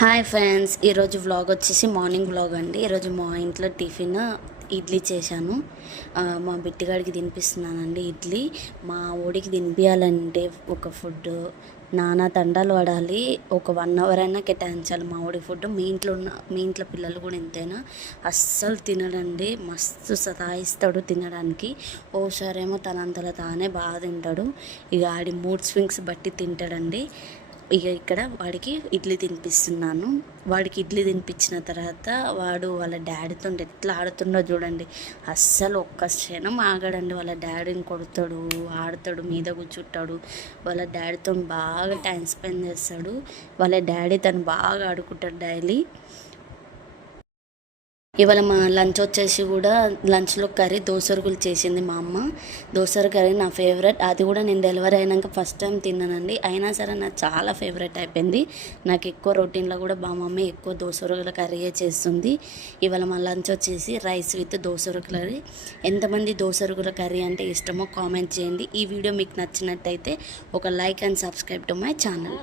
Hi friends, ఈరోజు vlog వచ్చేసి morning vlog అండి. ఈరోజు మా ఇంట్లో టిఫిన్ ఇడ్లీ చేశాను. మా బిట్టిగాడికి తినిపిస్తున్నానండి ఇడ్లీ. మా ఓడికి తినిపించాలంటే ఒక ఫుడ్ నానా తండాలు పడాలి. ఒక 1 అవర్ అయినా కేటాయించాలి మా ఓడి ఫుడ్. మీ ఇంట్లో పిల్లలు కూడా ఇంతేనా? అస్సలు తినడండి, మస్తు సతాయిస్తాడు తినడానికి. ఓసారేమో తనంతలో తానే బాగా తింటాడు. ఇక ఆడి మూడ్ స్వింగ్స్ బట్టి తింటాడండి. ఇక ఇక్కడ వాడికి ఇడ్లీ తినిపిస్తున్నాను. వాడికి ఇడ్లీ తినిపించిన తర్వాత వాడు వాళ్ళ డాడీతో ఎట్లా ఆడుతుండో చూడండి. అస్సలు ఒక్క క్షణం ఆగడండి. వాళ్ళ డాడీని కొడతాడు, ఆడతాడు, మీద కూర్చుంటాడు. వాళ్ళ డాడీతో బాగా టైం స్పెండ్ చేస్తాడు. వాళ్ళ డాడీ తను బాగా ఆడుకుంటాడు డైలీ. ఇవాళ మా లంచ్ వచ్చేసి కూడా లంచ్లో కర్రీ దోసరుగులు చేసింది మా అమ్మ. దోసర కర్రీ నా ఫేవరెట్. అది కూడా నేను డెలివరీ అయినాక ఫస్ట్ టైం తిన్నానండి. అయినా సరే నాకు చాలా ఫేవరెట్ అయిపోయింది. నాకు ఎక్కువ రొటీన్లో కూడా మా మమ్మీ ఎక్కువ దోసరుగుల కర్రీయే చేస్తుంది. ఇవాళ మా లంచ్ వచ్చేసి రైస్ విత్ దోసరుగుల కర్రీ. ఎంతమంది దోసరుగుల కర్రీ అంటే ఇష్టమో కామెంట్ చేయండి. ఈ వీడియో మీకు నచ్చినట్టయితే ఒక like and subscribe to my channel.